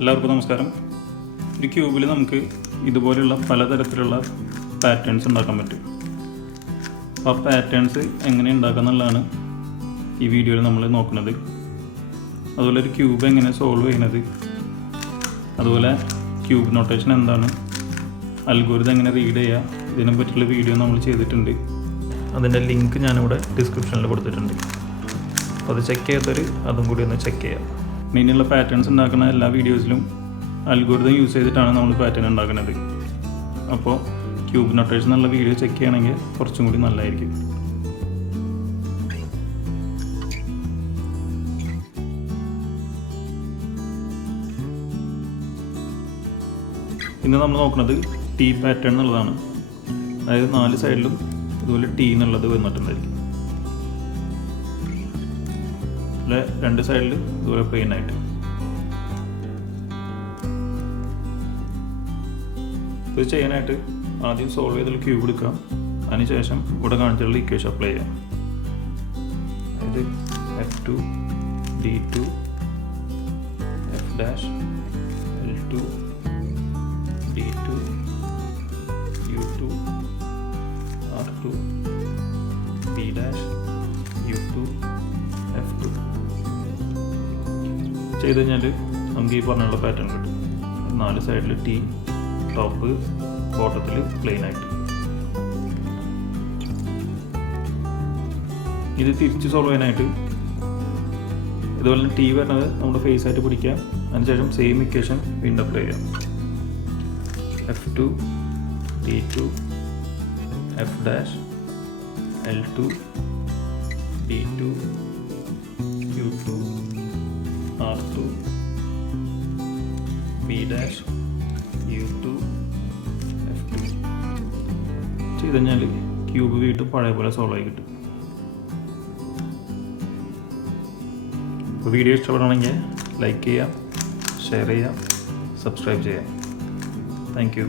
എല്ലാവർക്കും നമസ്കാരം. ഒരു ക്യൂബിൽ നമുക്ക് ഇതുപോലെയുള്ള പലതരത്തിലുള്ള പാറ്റേൺസ് ഉണ്ടാക്കാൻ പറ്റും. അപ്പോൾ ആ പാറ്റേൺസ് എങ്ങനെ ഉണ്ടാക്കുക എന്നുള്ളതാണ് ഈ വീഡിയോയിൽ നമ്മൾ നോക്കുന്നത്. അതുപോലെ ഒരു ക്യൂബ് എങ്ങനെ സോൾവ് ചെയ്യുന്നത്, അതുപോലെ ക്യൂബ് നൊട്ടേഷൻ എന്താണ്, അൽഗോരിതം എങ്ങനെ റീഡ് ചെയ്യുക, ഇതിനെ പറ്റിയുള്ള വീഡിയോ നമ്മൾ ചെയ്തിട്ടുണ്ട്. അതിൻ്റെ ലിങ്ക് ഞാനിവിടെ ഡിസ്ക്രിപ്ഷനിൽ കൊടുത്തിട്ടുണ്ട്. അപ്പോൾ അത് ചെക്ക് ചെയ്യാത്തവർ അതും കൂടി ഒന്ന് ചെക്ക് ചെയ്യാം. ഇനിയുള്ള പാറ്റേൺസ് ഉണ്ടാക്കുന്ന എല്ലാ വീഡിയോസിലും അൽഗോരിതം യൂസ് ചെയ്തിട്ടാണ് നമ്മൾ പാറ്റേൺ ഉണ്ടാക്കുന്നത്. അപ്പോൾ ക്യൂബ് നൊട്ടേഷൻ എന്നുള്ള വീഡിയോ ചെക്ക് ചെയ്യണമെങ്കിൽ കുറച്ചും കൂടി നല്ലതായിരിക്കും. ഇന്ന് നമ്മൾ നോക്കുന്നത് ടി പാറ്റേൺ എന്നുള്ളതാണ്. അതായത് 4 സൈഡിലും ഇതുപോലെ ടി എന്നുള്ളത് വന്നിട്ടുണ്ടായിരിക്കും. അല്ലെ 2 സൈഡിൽ ഇതുപോലെ പ്ലെയിൻ ആയിട്ട്. ഇത് ചെയ്യാനായിട്ട് ആദ്യം സോൾവ് ചെയ്തുള്ള ക്യൂബ് എടുക്കാം. അതിനുശേഷം ഇവിടെ കാണിച്ചുള്ള ഇക്വേഷൻ അപ്ലൈ ചെയ്യാം. അതായത് F2 D2 F' L2 D2 U2 R2 B' U2 F2 ചെയ്ത് കഴിഞ്ഞാൽ നമുക്ക് ഈ പറഞ്ഞുള്ള പാറ്റേൺ കിട്ടും. 4 സൈഡിൽ ടി, ടോപ്പ് ബോട്ടത്തിൽ പ്ലെയിൻ ആയിട്ട്. ഇത് തിരിച്ച് സോൾവ് ചെയ്യാനായിട്ട് ഇതുപോലെ ടി വരുന്നത് നമ്മുടെ ഫേസ് ആയിട്ട് പിടിക്കാം. അതിനുശേഷം സെയിം ഇക്വേഷൻ വീണ്ടും അപ്ലൈ ചെയ്യാം. F2 D2 F' L2 D2 U2 R2 B' U2 F2 ചെയ്ത് കഴിഞ്ഞാൽ ക്യൂബ് വീണ്ടും പഴയ പോലെ സോൾവ് ആയി കിട്ടും. അപ്പോൾ വീഡിയോ ഇഷ്ടപ്പെടുകയാണെങ്കിൽ ലൈക്ക് ചെയ്യാം, ഷെയർ ചെയ്യാം, സബ്സ്ക്രൈബ് ചെയ്യാം. Thank you.